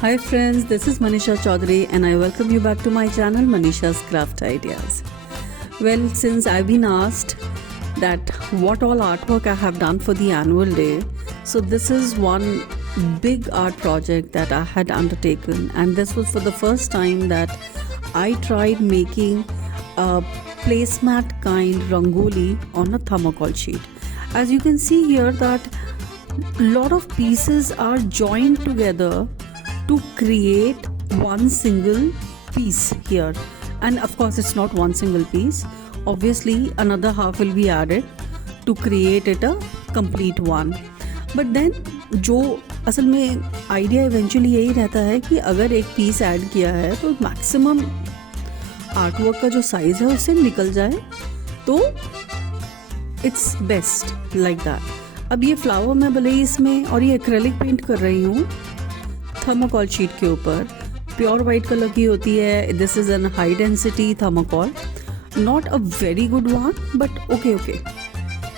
Hi friends, this is Manisha Chaudhary and I welcome you back to my channel Manisha's Craft Ideas. Well, since I've been asked that what all artwork I have done for the annual day, so this is one big art project that I had undertaken, and this was for the first time that I tried making a placemat kind rangoli on a thermocol sheet. As you can see here that a lot of pieces are joined together to create one single piece here, and of course it's not one single piece. Obviously another half will be added to create it a complete one. But then जो असल में idea eventually यही रहता है कि अगर एक piece add किया है तो मैक्सिमम आर्टवर्क का जो साइज़ है उससे निकल जाए, तो इट्स बेस्ट लाइक दैट. अब ये फ्लावर मैं भले ही इसमें, और ये एक्रेलिक पेंट कर रही हूँ थर्मोकॉल शीट के ऊपर. प्योर वाइट कलर की होती है. This is an high density thermocol, not a very good one but okay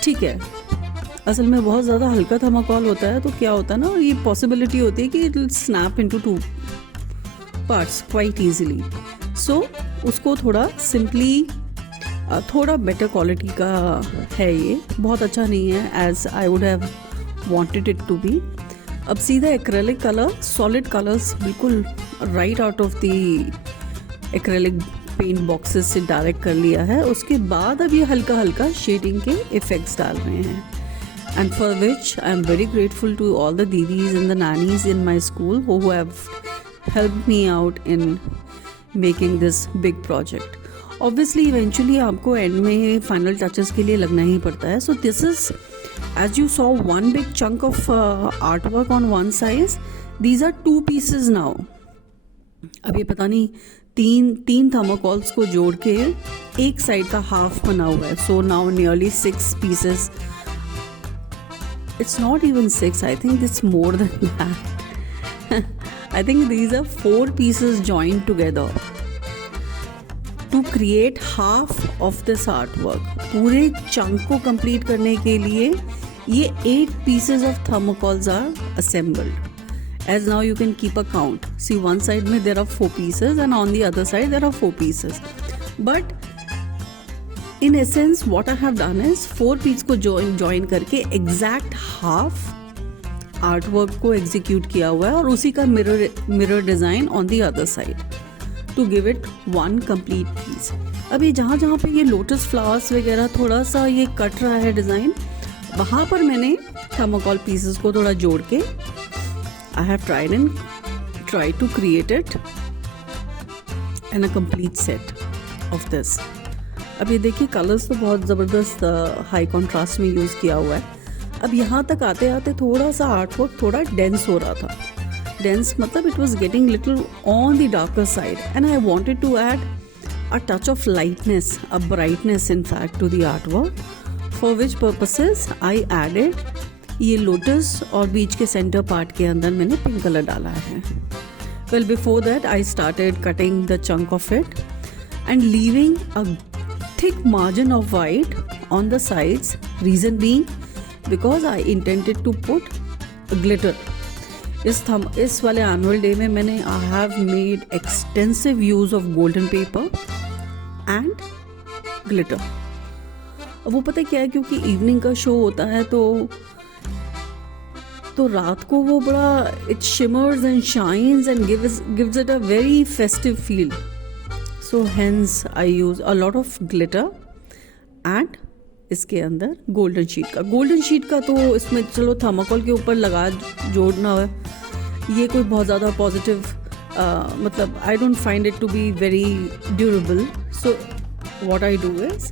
ठीक है. असल में बहुत ज़्यादा हल्का थर्मोकॉल होता है तो क्या होता है ना, ये पॉसिबिलिटी होती है कि it will snap into 2 parts quite easily. So उसको थोड़ा सिंपली थोड़ा बेटर क्वालिटी का है, ये बहुत अच्छा नहीं है as I would have wanted it to be. अब सीधा एक्रेलिक कलर, सॉलिड कलर्स बिल्कुल right out of the acrylic paint boxes से डायरेक्ट कर लिया है. उसके बाद अब ये हल्का हल्का शेडिंग के इफ़ेक्ट्स डाल रहे हैं, and for which I am very grateful to all the didis and the nannies in my school who have helped me out in making this big project. Obviously eventually आपको end में final touches के लिए लगना ही पड़ता है. So this is, as you saw, one big chunk of artwork on one side. These are 2 pieces now. अब ये पता नहीं तीन थर्मोकॉल्स को जोड़ के एक साइड का हाफ बना हुआ है. So now nearly 6 pieces. It's not even 6, I think it's more than that. I think these are 4 pieces joined together to create half of this artwork. पूरे chunk को complete करने के लिए ये 8 pieces of thermocols are assembled. As now you can keep a count. See, one side में there are 4 pieces and on the other side there are 4 pieces. But in essence what I have done is 4 piece को join करके exact half artwork को execute किया हुआ है और उसी का mirror design on the other side to give it one complete piece. अब ये जहाँ पे ये lotus flowers वगैरह थोड़ा सा ये कट रहा है डिज़ाइन, वहाँ पर मैंने thermocol pieces को थोड़ा जोड़ के I have tried to create it in a complete set of this. अब ये देखिए कलर्स तो बहुत ज़बरदस्त हाई कंट्रास्ट में यूज़ किया हुआ है. अब यहाँ तक आते आते थोड़ा सा आर्टवर्क थोड़ा डेंस हो रहा था. डेंस मतलब it was getting little on the darker side and I wanted to add a touch of lightness, a brightness in fact to the artwork, for which purposes I added ये lotus और बीच के centre part के अंदर मैंने pink colour डाला है. Well before that I started cutting the chunk of it and leaving a thick margin of white on the sides, reason being because I intended to put glitter. इस वाले annual day में मैंने I have made extensive use of golden paper and glitter. अब वो पता क्या है, क्योंकि इवनिंग का शो होता है तो रात को वो बड़ा it shimmers and shines and gives it a very festive feel. So hence I use a lot of glitter and इसके अंदर गोल्डन शीट का तो इसमें चलो थर्मोकॉल के ऊपर लगा जोड़ना है, ये कोई बहुत ज़्यादा पॉजिटिव मतलब I don't find it to be very durable. So what I do is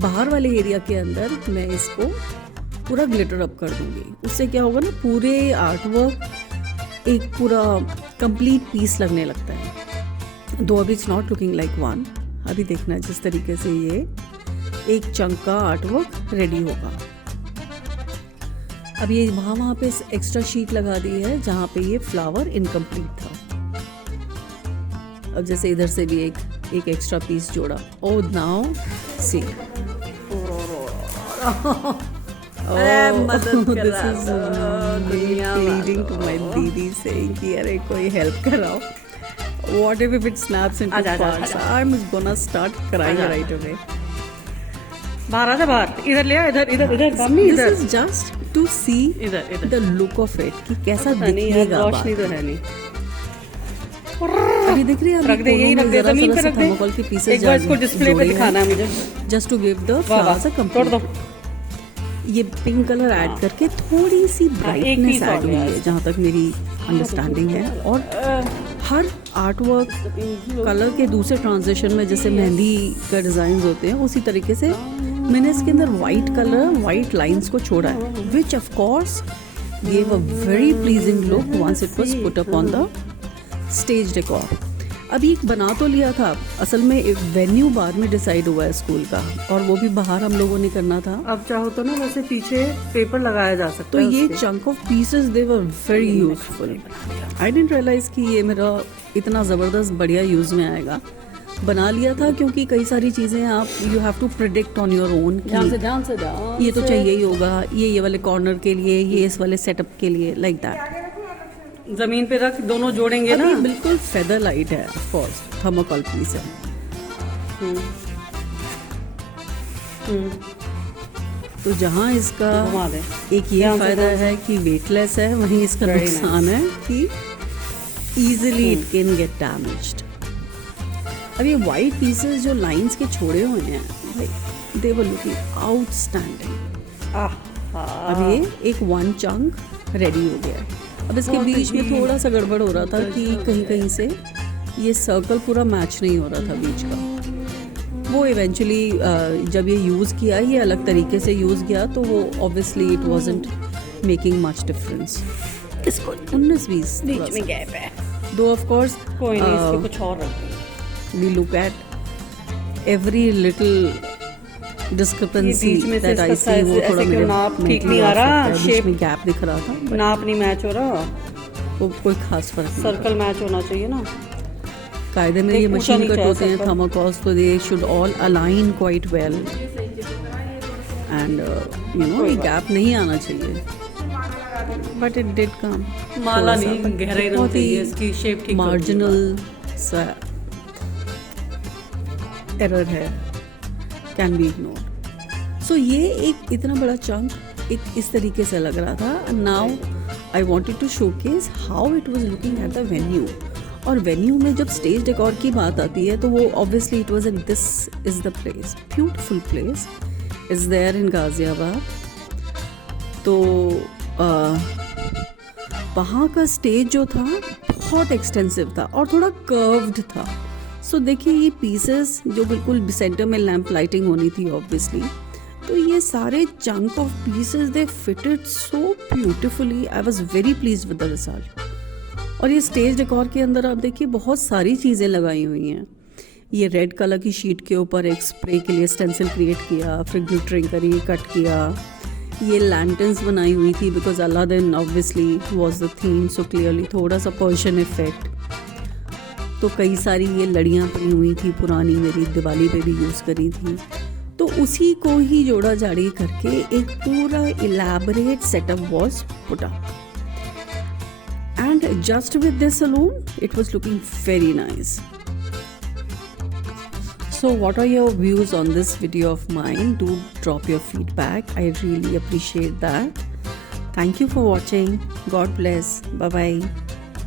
बाहर वाले एरिया के अंदर मैं इसको पूरा ग्लिटर अप कर दूँगी. उससे क्या होगा ना, पूरे आर्टवर्क एक पूरा कंप्लीट पीस लगने लगता है. दो अभी it's not looking like one. अभी देखना है जिस तरीके से ये एक चंक का आर्टवर्क रेडी होगा. अब ये वहाँ पे एक्स्ट्रा शीट लगा दी है जहाँ पे ये फ्लावर इनकम्प्लीट था. अब जैसे इधर से भी एक एक्स्ट्रा पीस जोड़ा. ओ नाउ सी मदद कर रहा था pleading to my दीदी saying कि अरे कोई हेल्प कराओ. What if it snaps into parts? I'm gonna start crying right away. बाहर आ जा, बाहर इधर ले आ, इधर इधर इधर मम्मी This इधर is just to see इधर इधर the look of it कि कैसा नहीं यार, दिखेगा रोशनी बाहर. तो है नहीं. अभी दिख रही है रख दे, यही रख दे, जमीन पे रख दे. थर्मोकोल के पीसेस एक बार इसको डिस्प्ले पे दिखाना है मुझे. जस्ट टू गिव द वाह वाह, फ्लावर्स अ तोड़ दो. ये पिंक कलर ऐड करके थोड़ी सी ब्राइटनेस piece ऐड और हुई गया है जहाँ तक मेरी अंडरस्टैंडिंग है. और हर आर्ट वर्क कलर के दूसरे ट्रांजिशन में जैसे मेहंदी का डिजाइन होते हैं उसी तरीके से मैंने इसके अंदर वाइट कलर वाइट लाइंस को छोड़ा है, which of course gave a very pleasing look once it was put up on the stage decor. अभी एक बना तो लिया था, असल में एक वेन्यू बाद में डिसाइड हुआ है स्कूल का, और वो भी बाहर हम लोगों ने करना था. अब चाहो तो ना वैसे पीछे पेपर लगाया जा सकता तो है ये उसके. Chunk of pieces they were very useful. I didn't realise कि ये मेरा इतना ज़बरदस्त बढ़िया यूज़ में आएगा. बना लिया था क्योंकि कई सारी चीज़ें आप you have to predict on your own ध्यान से ये तो चाहिए ही होगा, ये वाले कॉर्नर के लिए, ये इस वाले सेटअप के लिए, लाइक दैट. जमीन पे रख, दोनों जोड़ेंगे ना. ये बिल्कुल फेदर लाइट है, ऑफ कोर्स थर्मोकोल पीस है. तो जहाँ इसका घुमा दे. एक ये फायदा है कि वेटलेस है, वहीं इसका Very नुकसान है कि easily it can get damaged. अब ये वाइट पीसेस जो लाइंस के छोड़े हुए हैं, दे वर लुकिंग आउटस्टैंडिंग. अब ये एक वन चंक रेडी हो गया है. अब इसके बीच में थोड़ा सा गड़बड़ हो रहा था कि कहीं कहीं से ये सर्कल पूरा मैच नहीं हो रहा था बीच का. वो इवेंचुअली जब ये यूज़ किया, ये अलग तरीके से यूज़ किया, तो वो obviously it wasn't making much difference. इसको 19-20 बीच में गैप है. दो ऑफ कोर्स कोई नहीं, इसको कुछ और रख दे. we look at every little discrepancy बीच में से that I इसका see. वो size थोड़ा ऐसे क्यों मेरे नाप ठीक mentally नहीं आ रहा, affect है. बीच shape में गैप दिख रहा था, but नाप नहीं मैच हो रहा. वो कोई खास फर्क नहीं सर्कल मैच होना चाहिए ना. पड़ा. कायदे में ये ऊंचा मशीन नीचा कट होते हैं सर्कल. थर्मोकोल्स, तो they should all align quite well and you know ये गैप नहीं आना चाहिए, बट इट डिड कम. माला नहीं, गहराई रंग चाहिए, इसकी शेप ठीक मार्जिनल सा एरर है, कैन बी इग्नोर्ड. सो ये एक इतना बड़ा चंक एक इस तरीके से लग रहा था. Now I wanted to showcase how it was looking at the venue. और वेन्यू में जब स्टेज डेकोर की बात आती है तो वो obviously it was in this is the place, beautiful place is there in Ghaziabad. तो वहाँ का स्टेज जो था बहुत एक्सटेंसिव था और थोड़ा कर्व्ड था. सो देखिए ये पीसेस जो बिल्कुल सेंटर में लैंप लाइटिंग होनी थी ऑब्वियसली, तो ये सारे chunk of pieces they fitted so beautifully. I was very pleased with the result. और ये स्टेज डेकोर के अंदर आप देखिए बहुत सारी चीज़ें लगाई हुई हैं. ये रेड कलर की शीट के ऊपर एक स्प्रे के लिए स्टेंसिल क्रिएट किया, फिर ग्लिटरिंग करी, कट किया. ये लैंटर्न्स बनाई हुई थी because Aladdin obviously was the theme, so clearly थोड़ा सा पर्शियन इफेक्ट. तो कई सारी ये लड़ियाँ पड़ी हुई थी पुरानी, मेरी दिवाली पे भी यूज़ करी थी. तो उसी को ही जोड़ा जाड़ी करके एक पूरा elaborate setup was put up. And just with this alone it was looking very nice. So what are your views on this video of mine? Do drop your feedback. I really appreciate that. Thank you for watching. God bless. Bye bye.